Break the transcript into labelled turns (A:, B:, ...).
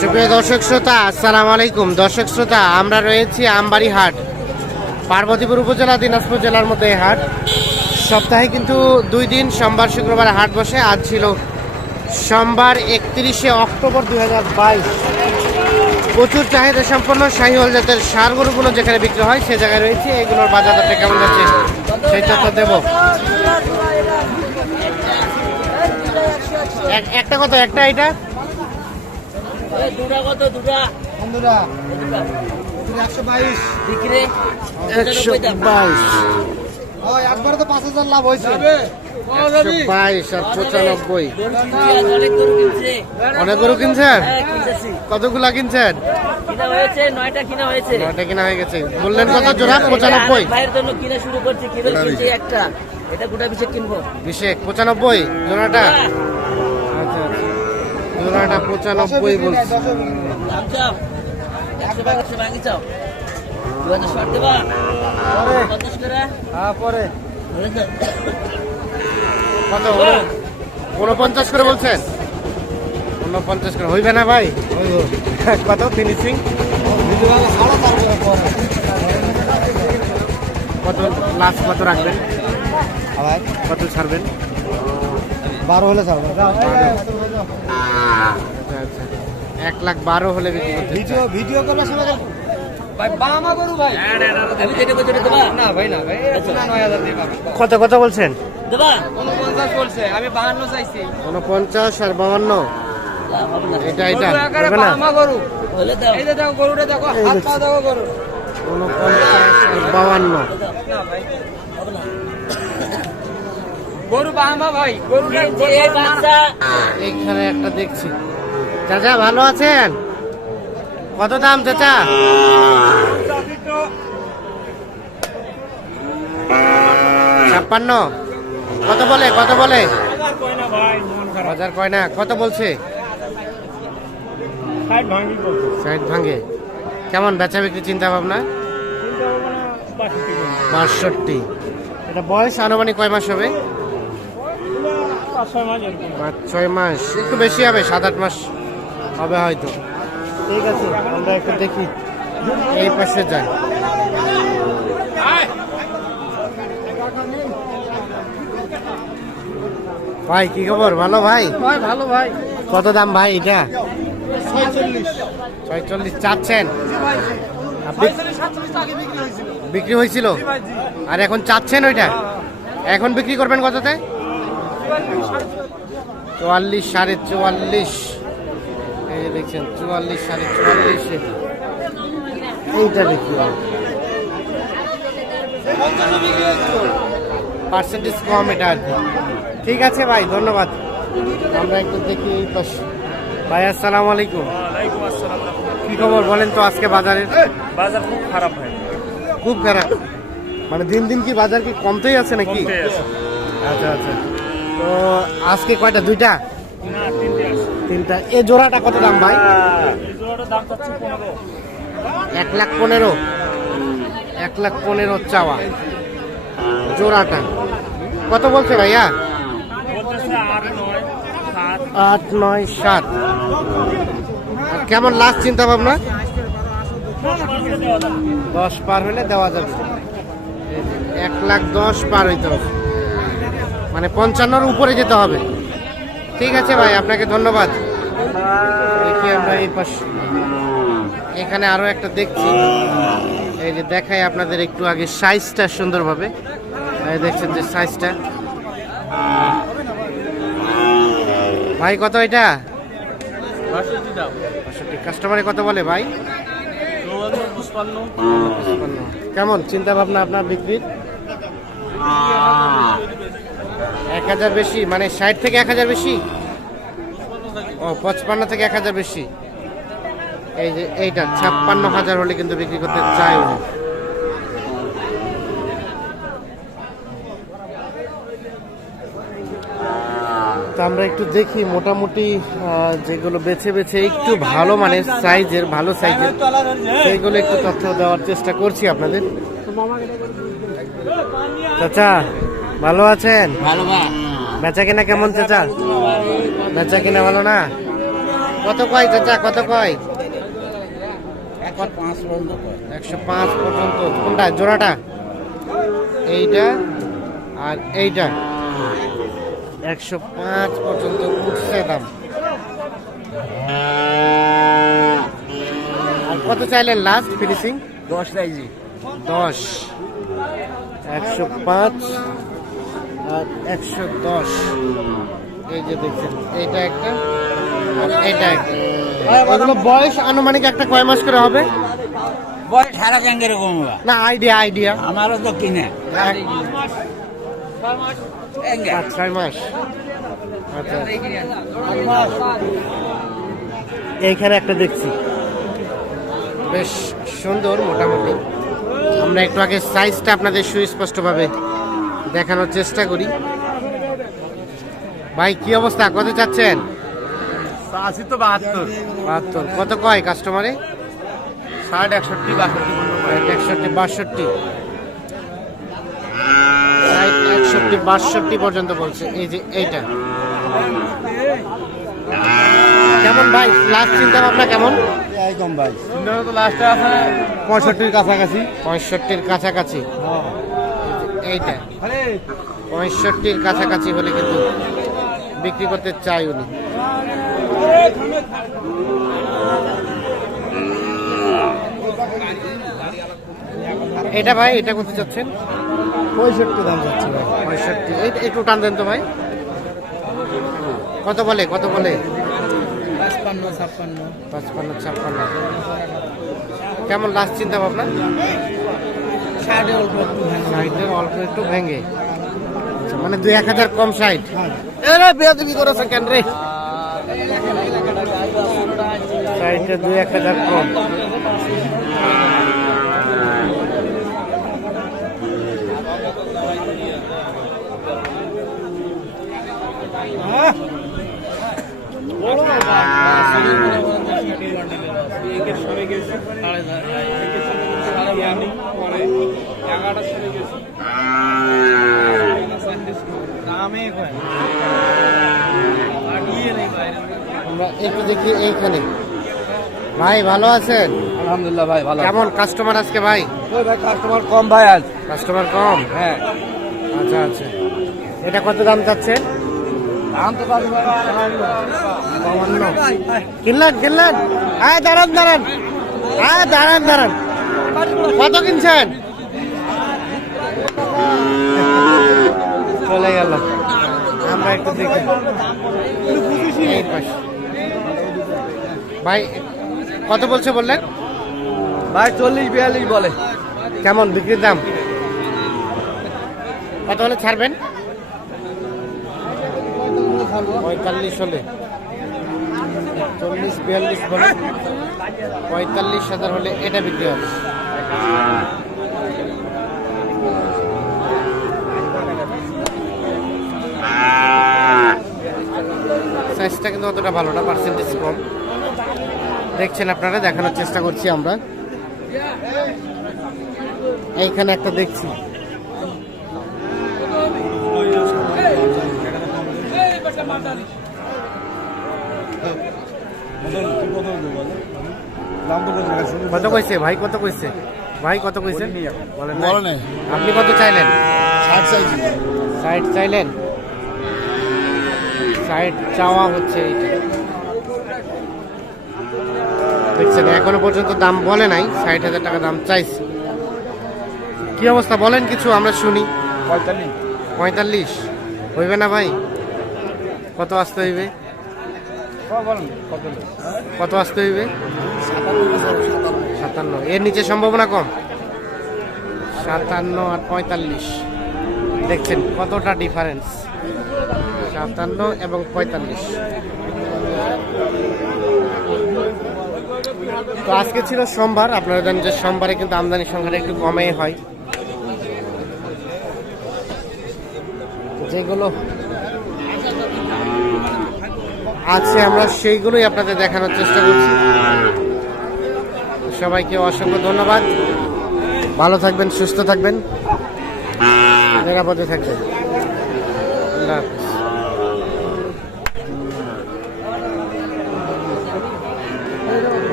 A: সুপ্রিয় দর্শক শ্রোতা, আসসালামু আলাইকুম। দর্শক শ্রোতা, আমরা রয়েছি আমবাড়ি হাট, পার্বতীপুর উপজেলা, দিনাজপুর জেলার মধ্যে হাট। সপ্তাহে কিন্তু দুই দিন, সোমবার, শুক্রবার হাট বসে। আজ ছিল সোমবার একত্রিশে অক্টোবর দুই হাজার বাইশ। প্রচুর চাহিদা সম্পন্ন শাহিওয়াল জাতের সার গরুগুলো যেখানে বিক্রি হয়, সে জায়গায় রয়েছে। এগুলোর বাজার কেমন যাচ্ছে, সেই তথ্য দেব। এক- একটা কথা, একটা এটা।
B: দুটা কত? দুটা।
C: বন্ধুরা একশো বাইশ।
B: বিক্রি?
A: একশো বাইশ।
C: হয় তো পাঁচ হাজার লাভ হয়েছে।
A: বাইশ আর পঁচানব্বই।
B: অনেক গরু
A: কিনছেন?
B: হ্যাঁ
A: কতগুলা কিনছেন?
B: কিনা নয়টা কিনা হয়েছে।
A: হয়ে গেছে। বললেন কত জোড়া? পঁচানব্বই।
B: ভাইয়ের জন্য কিনা শুরু করছি একটা। এটা গোটা কিনবো।
A: বিশে পঁচানব্বই জোড়াটা। আচ্ছা আচ্ছা জোড়াটা পঁচানব্বই বলছে।
C: হ্যাঁ
A: কত উনপঞ্চাশ করে বলছেন? উনপঞ্চাশ করে। হইবে না ভাই? কত? ফিনিশিং কত? লাস্ট কত রাখবেন? কত ছাড়বেন?
C: বারো হলে ছাড়বো।
A: আচ্ছা এক লাখ বারো হলে
C: ভিডিও ভিডিও করবার সময় ভাই বামা করু ভাই।
B: আমি যেটা বলছি ওটা দেবা
C: না ভাই না ভাই নয় হাজার দিয়ে পাবেন
A: কত কত বলছেন?
C: আমি বাহান্ন চাইছি।
A: উনপঞ্চাশ আর বাউান্ন
B: লাভ হবে না?
A: এটা এটা উনপঞ্চাশ আর বাউান্ন
B: দাও
C: না ভাই
B: হবে না।
C: গরু বাহামা ভাই গরুটা
A: এইখানে একটা দেখছি। চাচা ভালো আছেন? কত দাম চাচা? ছাপ্পান্ন। কত বলে কত বলে? বাজার কয় না? কত বলছে? ষাট ভাঙে কেমন বেচা বিক্রি চিন্তা ভাবনা? বাষট্টি। এটা বয়স আনুমানিক কয় মাস হবে? পাঁচ ছয় মাস একটু বেশি হবে সাত আট মাস হবে হয়তো। ঠিক আছে আমরা একটু দেখি। এই পাশে যাই। ভাই কি খবর? ভালো ভাই?
C: ভাই ভালো ভাই।
A: কত দাম ভাই এটা?
C: ছয়চল্লিশ।
A: চাচ্ছেন? আপনি
C: বিক্রি হয়েছিল।
A: বিক্রি হয়েছিল? আর এখন চাচ্ছেন ওইটা? এখন বিক্রি করবেন কততে? চুয়াল্লিশ সাড়ে চুয়াল্লিশ। এই যে দেখছেন চুয়াল্লিশ সাড়ে চুয়াল্লিশ। এইটা হবে পার্সেন্টেজ কম এটা আর ঠিক আছে ভাই ধন্যবাদ। আমরা একটু দেখি এই পাশে। ভাই আসসালামু আলাইকুম। কি খবর বলেন তো আজকে বাজারের
D: বাজার খুব খারাপ হয়
A: খুব খারাপ। মানে দিন দিন কি বাজার কি কমতেই আছে নাকি? আচ্ছা আচ্ছা। তো আজকে কয়টা? দুইটা?
D: তিনটে।
A: এ জোড়াটা কত দাম ভাই? এক লাখ পনেরো। এক লাখ পনেরো চাওয়া। জোড়াটা। কত বলছে ভাইয়া?
D: আট, নয়, সাত।
A: কেমন লাস্ট চিন্তা ভাবনা
D: দশ
A: পার হলে দেওয়া যাবে। এক লাখ দশ পার হইতে হবে। মানে পঞ্চান্নর উপরে যেতে হবে। ঠিক আছে ভাই আপনাকে ধন্যবাদ। দেখি আমরা এই পাশ এখানে আরও একটা দেখছি। এই যে দেখাই আপনাদের একটু আগে সাইজটা সুন্দরভাবে। দেখছেন যে সাইজটা। ভাই কত এটা? কাস্টমারে কত বলে ভাই? কেমন? চিন্তা ভাবনা আপনার বিক্রির? এক হাজার বেশি মানে ষাট থেকে এক হাজার বেশি? ও, পঁচপান্ন থেকে এক হাজার বেশি। এই যে এইটা, ছাপ্পান্ন হাজার হলে কিন্তু বিক্রি করতে চাই উনি। তো আমরা একটু দেখি, মোটামুটি যেগুলো বেছে বেছে একটু ভালো মানের সাইজের, ভালো সাইজের সেইগুলো একটু তথ্য দেওয়ার চেষ্টা করছি আপনাদের। চাচা ভালো আছেন?
B: ভালো
A: বেচা কিনা কেমন চাচা? বেচা কিনা ভালো না? কত কয় চাচা? কত কয়?
B: একশো পাঁচ পর্যন্ত।
A: কোনটা? জোড়াটা? এইটা আর এইটা। একশো পাঁচ পর্যন্ত উঠছে দাম। আর কত চাইলেন লাস্ট ফিনিশিং
B: দশ
A: দশ। একশো পাঁচ আর একশো দশ। এই যে দেখছেন এইটা একটা আর এইটা একটা। এগুলো বয়স আনুমানিক একটা কয় মাস করে হবে?
B: বয়স সারা
A: না আইডিয়া আইডিয়া
B: আমারও তো কিনে।
A: পাঁচ ছয় মাস। আচ্ছা এইখানে একটা দেখছি। বেশ সুন্দর মোটামুটি। আমরা একটু আগে সাইজটা আপনাদের সুস্পষ্টভাবে দেখানোর চেষ্টা করি। ভাই কি অবস্থা? কত চাচ্ছেন?
D: আশি তো বাহাত্তর।
A: বাহাত্তর। কত কয় কাস্টমারে
D: ষাট একষট্টি বাষট্টি।
A: একষট্টি বাষট্টি। ষাট, একষট্টি বাষট্টি পর্যন্ত বলছে। এই যে এইটা। কেমন ভাই? লাস্ট চিন্তা ভাবনা কেমন?
C: একদম ভাই
D: লাস্টে আছে।
C: পঁয়ষট্টির কাছাকাছি।
A: পঁয়ষট্টির কাছাকাছি। এইটা। পঁয়ষট্টির কাছাকাছি হলে কিন্তু বিক্রি করতে চাই উনি। এটা ভাই এটা করতে চাচ্ছেন?
C: পঁয়ষট্টি দাম যাচ্ছে ভাই।
A: পঁয়ষট্টি। এই একটু টান দেন তো ভাই। কত বলে কত বলে?
C: পাঁচপান্ন ছাপ্পান্ন।
A: পাঁচপান্ন ছাপ্পান্ন। কেমন লাস্ট চিন্তা ভাবনা?
C: ষাটে অল্প একটু
A: সাইডের অল্প একটু ভেঙে। আচ্ছা, মানে দুই এক হাজার কম সাইড। এরে বেয়াদবি করেছে কেন রে? সাইডে দুই এক হাজার কম। আমরা একটু দেখি এইখানে। ভাই ভালো আছেন?
C: আলহামদুলিল্লাহ ভাই ভালো
A: কেমন কাস্টমার আজকে ভাই?
C: ওই ভাই কাস্টমার কম ভাই আজ।
A: কাস্টমার কম?
C: হ্যাঁ।
A: আচ্ছা আচ্ছা। এটা কত দাম চাচ্ছেন?
C: দাম তো
A: কিনলেন কিনলেন? দাঁড়ান দাঁড়ান। হ্যাঁ দাঁড়ান দাঁড়ান। কত কিনছেন? একটু দেখি ভাই কত বলছে বললেন?
C: ভাই চল্লিশ বিয়াল্লিশ বলে।
A: কেমন বিক্রির দাম? কত হলে ছাড়বেন? পঁয়তাল্লিশ হলে। চল্লিশ বিয়াল্লিশ বলে। পঁয়তাল্লিশ হাজার হলে এটা বিক্রি হবে। সাইজটা কিন্তু অতটা ভালো না পার্সেন্টেজ কম। দেখছেন আপনারা দেখানোর চেষ্টা করছি আমরা। এইখানে একটা দেখছি। কত কইছে? ভাই কত কইছে? ভাই কত কইছে? বলেন। আপনি কত চাইলেন?
C: ষাট চাইছি।
A: সাইড চাইলেন? সাইড চাওয়া হচ্ছে এইটা। দেখছেন এখনও পর্যন্ত দাম বলে নাই ষাট হাজার টাকা দাম চাইছে। কি অবস্থা বলেন কিছু আমরা শুনি।
C: পঁয়তাল্লিশ।
A: পঁয়তাল্লিশ। হইবে না ভাই? কত আসতে হইবে?
C: কত
A: কত আসতে হইবে? সাতান্ন। এর নিচে সম্ভাবনা কম? সাতান্ন আর পঁয়তাল্লিশ। দেখছেন কতটা ডিফারেন্স সাতান্ন এবং পঁয়তাল্লিশ। তো আজকে ছিল সোমবার, আপনারা জানেন যে সোমবারে কিন্তু আমদানি সংখ্যাটা একটু কমেই হয়। যেগুলো আছে আমরা সেইগুলোই আপনাদের দেখানোর চেষ্টা করছি। সবাইকে অসংখ্য ধন্যবাদ। ভালো থাকবেন, সুস্থ থাকবেন। নিরাপদে থাকবেন। আল্লাহ হাফেজ।